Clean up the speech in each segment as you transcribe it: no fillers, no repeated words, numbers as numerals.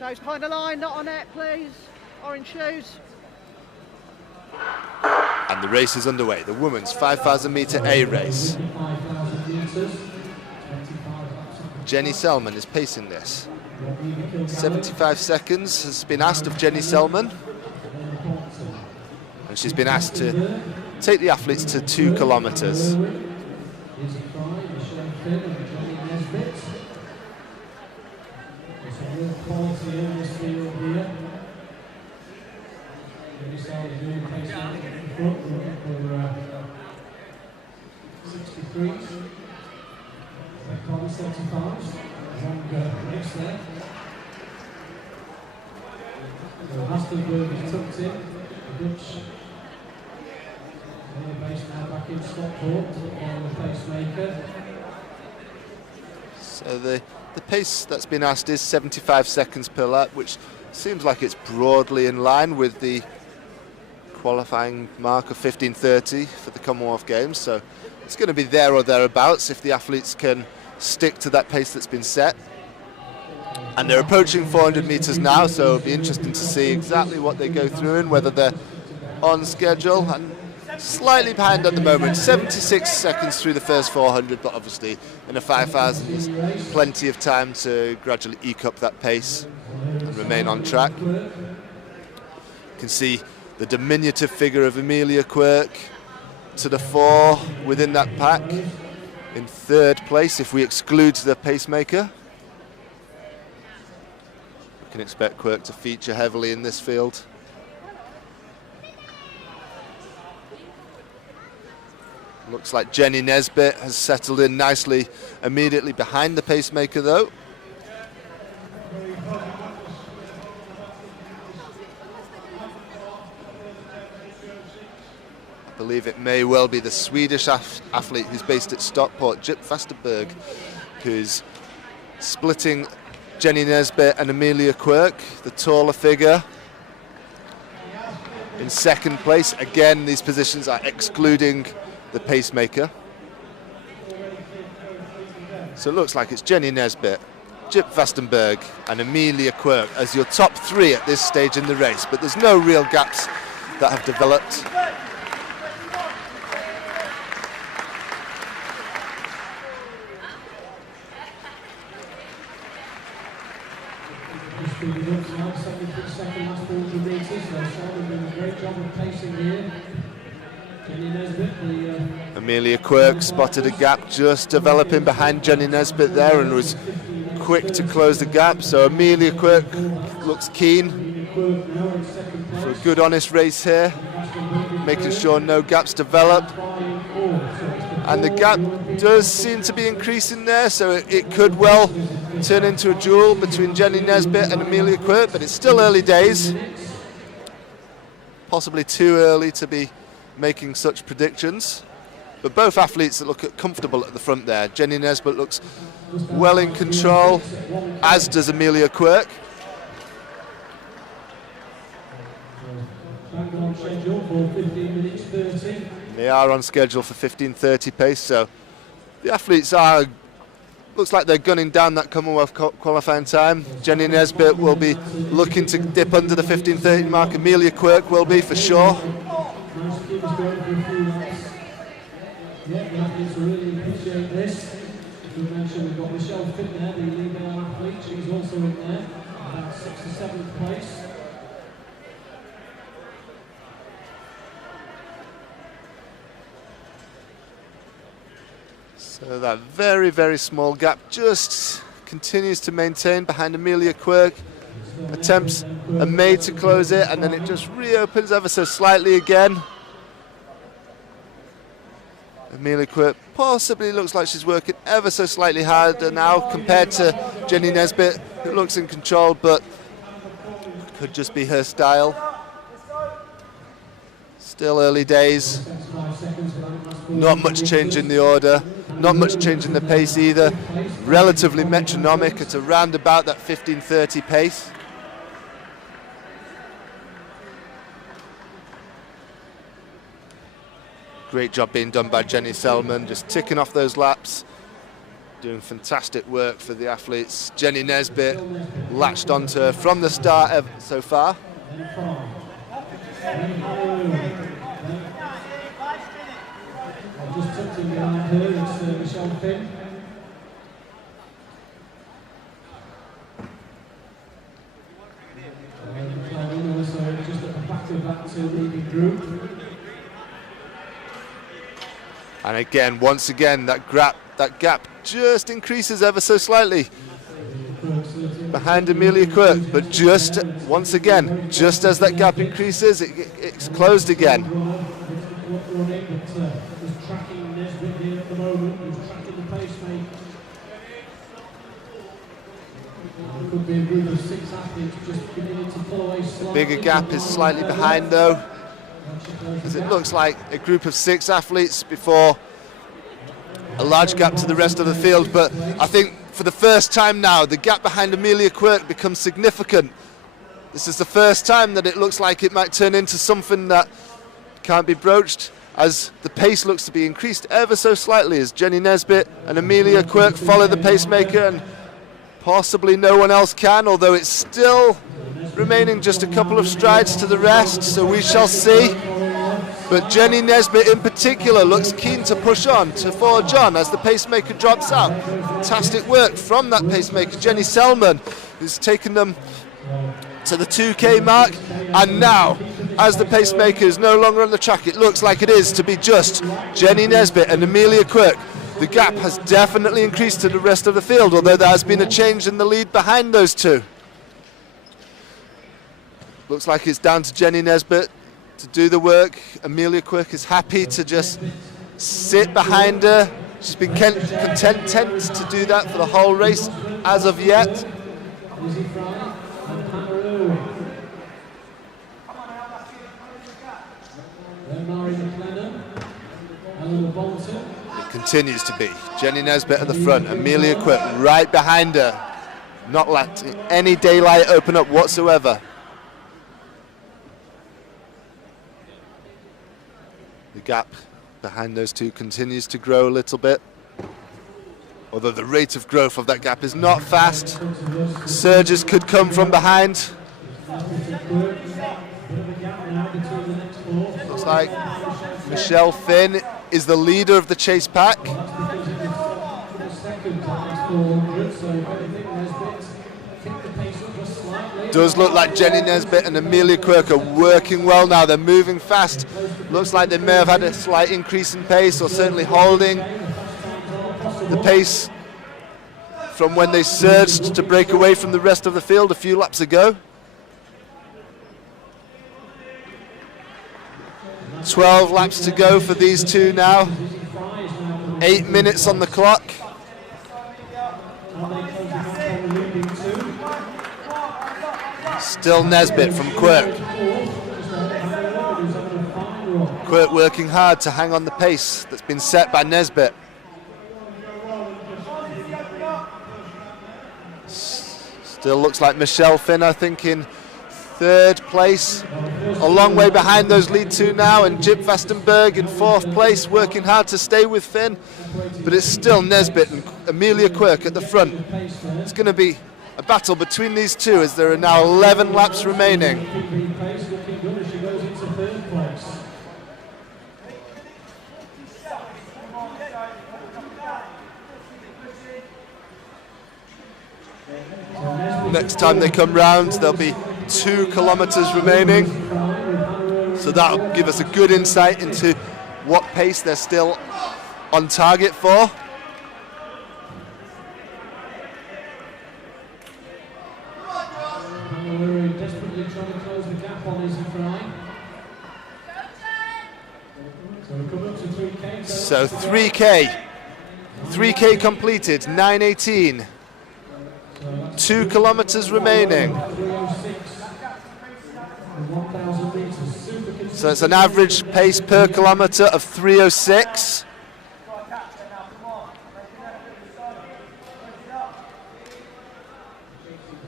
Toes behind the line, not on it, please. Orange shoes. And the race is underway, the women's 5,000 metre A race. Jenny Selman is pacing this. 75 seconds has been asked of Jenny Selman. And she's been asked to take the athletes to 2 kilometres. Vastenburg is tucked in. The Dutch are based now back in Stockport on the pacemaker. So the pace that's been asked is 75 seconds per lap, which seems like it's broadly in line with the qualifying mark of 15:30 for the Commonwealth Games. So it's going to be there or thereabouts if the athletes can stick to that pace that's been set. And they're approaching 400 metres now, so it'll be interesting to see exactly what they go through and whether they're on schedule. And slightly behind at the moment, 76 seconds through the first 400, but obviously in a 5,000 there's plenty of time to gradually eke up that pace and remain on track. You can see the diminutive figure of AMELIA QUIRK to the fore within that pack, in 3rd place if we exclude the pacemaker. We can expect QUIRK to feature heavily in this field. Looks like Jenny Nesbitt has settled in nicely immediately behind the pacemaker though. I believe it may well be the Swedish athlete who's based at Stockport, Vastenburg, who's splitting Jenny Nesbitt and AMELIA QUIRK, the taller figure, in 2nd place. Again, these positions are excluding the pacemaker. So it looks like it's Jenny Nesbitt, Vastenburg and AMELIA QUIRK as your top 3 at this stage in the race, but there's no real gaps that have developed. AMELIA QUIRK spotted a gap just developing behind Jenny Nesbitt there and was quick to close the gap. So AMELIA QUIRK looks keen for a good honest race here, making sure no gaps develop. And the gap does seem to be increasing there, so it could well turn into a duel between Jenny Nesbitt and AMELIA QUIRK, but it's still early days. Possibly too early to be making such predictions. But both athletes look comfortable at the front there. Jenny Nesbitt looks well in control, as does AMELIA QUIRK. They are on schedule for 15:30 pace, so the athletes are, looks like they're gunning down that Commonwealth qualifying time. Jenny Nesbitt will be looking to dip under the 15:30 mark. AMELIA QUIRK will be for sure. Yeah, the athletes really appreciate this. We mentioned we've got Michelle Fit there, the lead athlete. She's also in there, about 6th or 7th place. So that very, very small gap just continues to maintain behind AMELIA QUIRK. Attempts are made to close it, and then it just reopens ever so slightly again. AMELIA QUIRK possibly looks like she's working ever so slightly harder now compared to Jenny Nesbitt, who looks in control, but could just be her style. Still early days. Not much change in the order, not much change in the pace either. Relatively metronomic at around about that 15:30 pace. Great job being done by Jenny Selman, just ticking off those laps doing fantastic work for the athletes. Jenny Nesbitt latched onto her from the start so far. Just tucked in behind her, it's Michelle Finn. So just at the back of that leading group. And again, once again, that gap just increases ever so slightly behind Amelia Quirk, but just once again, just as that gap increases, it's closed again. Could be a group of 6 athletes just beginning to pull away slightly. The bigger gap is slightly behind though, as it looks like a group of 6 athletes before a large gap to the rest of the field. But I think for the first time now, the gap behind Amelia Quirk becomes significant. This is the first time that it looks like it might turn into something that can't be broached, as the pace looks to be increased ever so slightly as Jenny Nesbitt and Amelia Quirk follow the pacemaker, and possibly no one else can, although it's still remaining just a couple of strides to the rest, so we shall see. But Jenny Nesbitt in particular looks keen to push on, to forge on as the pacemaker drops out. Fantastic work from that pacemaker, Jenny Selman, who's taken them to the 2K mark, and now as the pacemaker is no longer on the track, it looks like it is to be just Jenny Nesbitt and Amelia Quirk. The gap has definitely increased to the rest of the field, although there has been a change in the lead behind those two. Looks like it's down to Jenny Nesbitt to do the work. Amelia Quirk is happy to just sit behind her. She's been content to do that for the whole race as of yet. Izzy Fry and Irwin. Then Mhairi Maclennan, Eleanor Bolton. It continues to be Jenny Nesbitt at the front, Amelia Quirk right behind her, not letting any daylight open up whatsoever. The gap behind those two continues to grow a little bit, although the rate of growth of that gap is not fast. Surges could come from behind. Looks like Michelle Finn is the leader of the chase pack. Does look like Jenny Nesbitt and Amelia Quirk are working well now. They're moving fast. Looks like they may have had a slight increase in pace, or certainly holding the pace from when they surged to break away from the rest of the field a few laps ago. 12 laps to go for these two now. 8 minutes on the clock. Still Nesbitt from Quirk. Quirk working hard to hang on the pace that's been set by Nesbitt. Still looks like Michelle Finn, I think, in 3rd place. A long way behind those lead two now, and Jip Vastenburg in 4th place, working hard to stay with Finn. But it's still Nesbitt and Amelia Quirk at the front. It's going to be a battle between these two as there are now 11 laps remaining. Next time they come round, there'll be 2 kilometres remaining. So that'll give us a good insight into what pace they're still on target for. We're desperately trying to close the gap on Izzy Fry. So we're coming up to 3K. So 3K completed, 9:18. 2 kilometres remaining. So it's an average pace per kilometre of 3:06.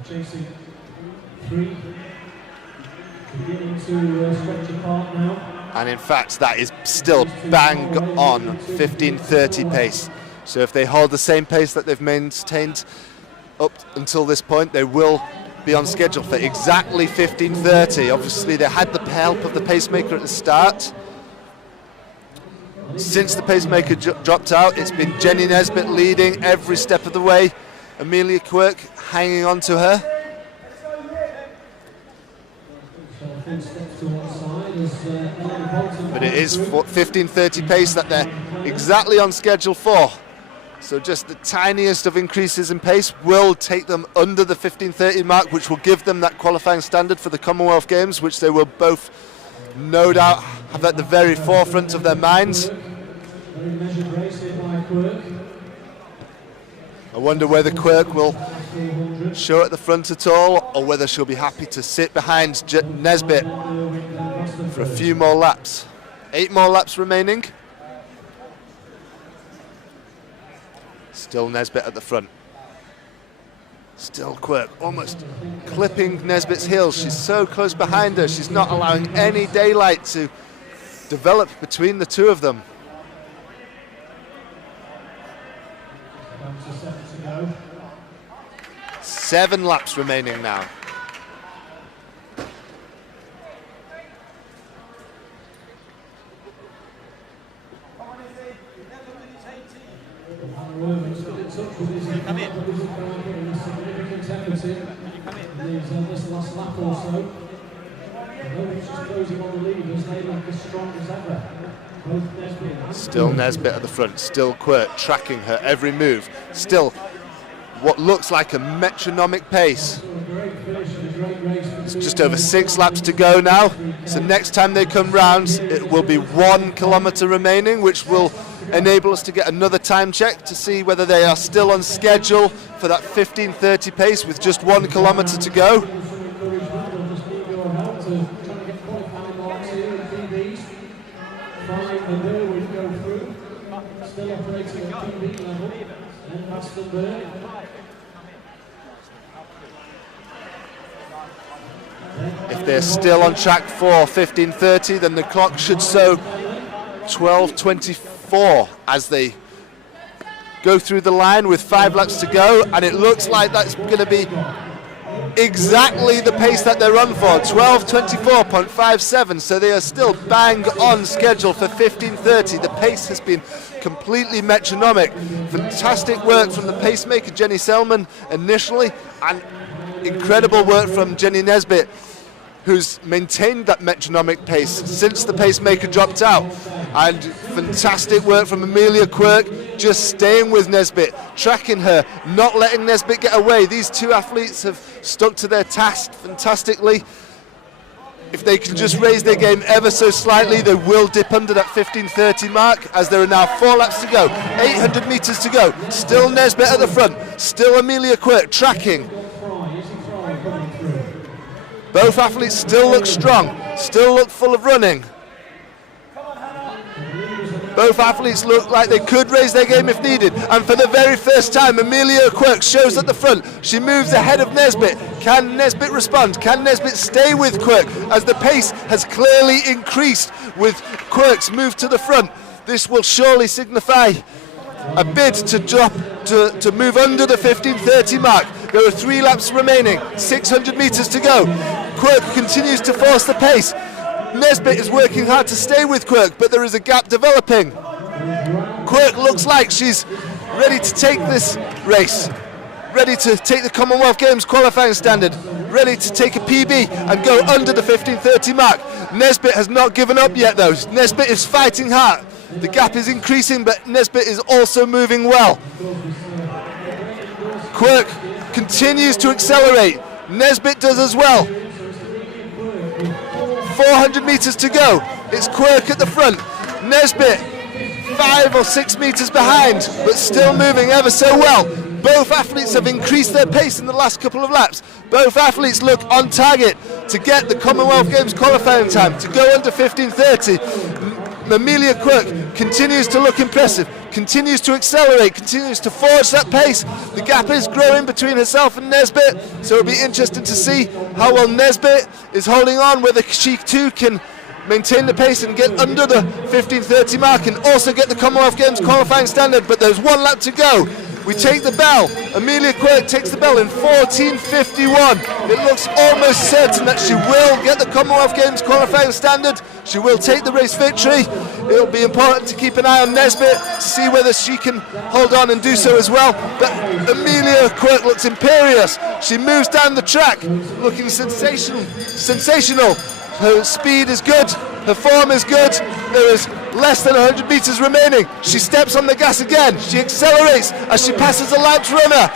Chasing 3, beginning to stretch apart now. And in fact, that is still bang on 15:30 pace. So if they hold the same pace that they've maintained up until this point, they will be on schedule for exactly 15:30. Obviously they had the help of the pacemaker at the start. Since the pacemaker dropped out, it's been Jenny Nesbitt leading every step of the way. Amelia Quirk hanging on to her. But it is 15:30 pace that they're exactly on schedule for. So just the tiniest of increases in pace will take them under the 15:30 mark, which will give them that qualifying standard for the Commonwealth Games, which they will both no doubt have at the very forefront of their minds. I wonder whether Quirk will show at the front at all, or whether she'll be happy to sit behind Nesbitt for a few more laps. 8 more laps remaining. Still Nesbitt at the front. Still Quirk, almost clipping Nesbitt's heels. She's so close behind her. She's not allowing any daylight to develop between the two of them. Seven laps remaining now. Come in. Significant effort in this last lap or so. She's closing on the leaders, they look as strong as ever. Still Nesbitt at the front, still Quirk tracking her every move. Still what looks like a metronomic pace. It's just over 6 laps to go now. So next time they come round, it will be 1 kilometre remaining, which will enable us to get another time check to see whether they are still on schedule for that 15:30 pace with just 1 kilometre to go. If they're still on track for 15:30, then the clock should show 12:24 as they go through the line with 5 laps to go, and it looks like that's going to be exactly the pace that they're on for, 12:24.57, so they are still bang on schedule for 15:30. The pace has been completely metronomic. Fantastic work from the pacemaker Jenny Selman initially, and incredible work from Jenny Nesbitt, who's maintained that metronomic pace since the pacemaker dropped out. And fantastic work from Amelia Quirk, just staying with Nesbitt, tracking her, not letting Nesbitt get away. These two athletes have stuck to their task fantastically. If they can just raise their game ever so slightly, they will dip under that 15:30 mark, as there are now 4 laps to go, 800 metres to go. Still Nesbitt at the front, still Amelia Quirk tracking. Both athletes still look strong, still look full of running. Both athletes look like they could raise their game if needed, and for the very first time Amelia Quirk shows at the front. She moves ahead of Nesbitt. Can Nesbitt respond? Can Nesbitt stay with Quirk, as the pace has clearly increased with Quirk's move to the front? This will surely signify a bid to drop, to move under the 15:30 mark. There are 3 laps remaining, 600 metres to go. Quirk continues to force the pace. Nesbitt is working hard to stay with Quirk, but there is a gap developing. Quirk looks like she's ready to take this race, ready to take the Commonwealth Games qualifying standard, ready to take a PB and go under the 15:30 mark. Nesbitt has not given up yet though. Nesbitt is fighting hard. The gap is increasing, but Nesbitt is also moving well. Quirk continues to accelerate. Nesbitt does as well. 400 metres to go. It's Quirk at the front. Nesbitt 5 or 6 metres behind, but still moving ever so well. Both athletes have increased their pace in the last couple of laps. Both athletes look on target to get the Commonwealth Games qualifying time, to go under 15:30. Amelia Quirk continues to look impressive, continues to accelerate, continues to forge that pace. The gap is growing between herself and Nesbitt, so it'll be interesting to see how well Nesbitt is holding on, whether she too can maintain the pace and get under the 15:30 mark and also get the Commonwealth Games qualifying standard, but there's 1 lap to go. We take the bell. Amelia Quirk takes the bell in 14:51. It looks almost certain that she will get the Commonwealth Games qualifying standard. She will take the race victory. It'll be important to keep an eye on Nesbitt to see whether she can hold on and do so as well. But Amelia Quirk looks imperious. She moves down the track, looking sensational. Her speed is good. Her form is good. There is less than 100 metres remaining. She steps on the gas again. She accelerates as she passes a lapped runner.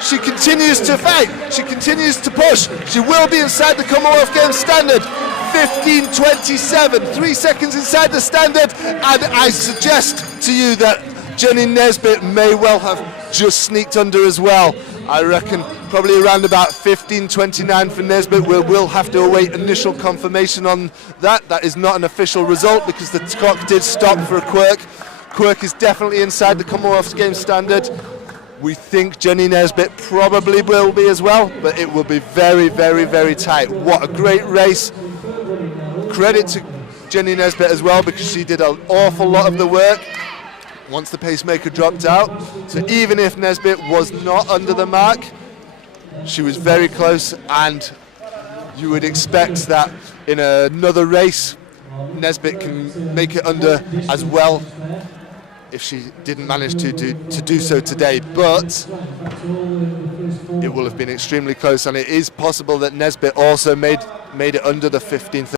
She continues to fight. She continues to push. She will be inside the Commonwealth Games standard. 15:27, 3 seconds inside the standard. And I suggest to you that Jenny Nesbitt may well have just sneaked under as well. I reckon probably around about 15:29 for Nesbitt. We'll have to await initial confirmation on that. That is not an official result because the clock did stop for Quirk. Quirk is definitely inside the Commonwealth Games standard. We think Jenny Nesbitt probably will be as well, but it will be very, very, very tight. What a great race. Credit to Jenny Nesbitt as well because she did an awful lot of the work once the pacemaker dropped out. So even if Nesbitt was not under the mark, she was very close, and you would expect that in another race Nesbitt can make it under as well if she didn't manage to do so today, but it will have been extremely close, and it is possible that Nesbitt also made it under the 15th.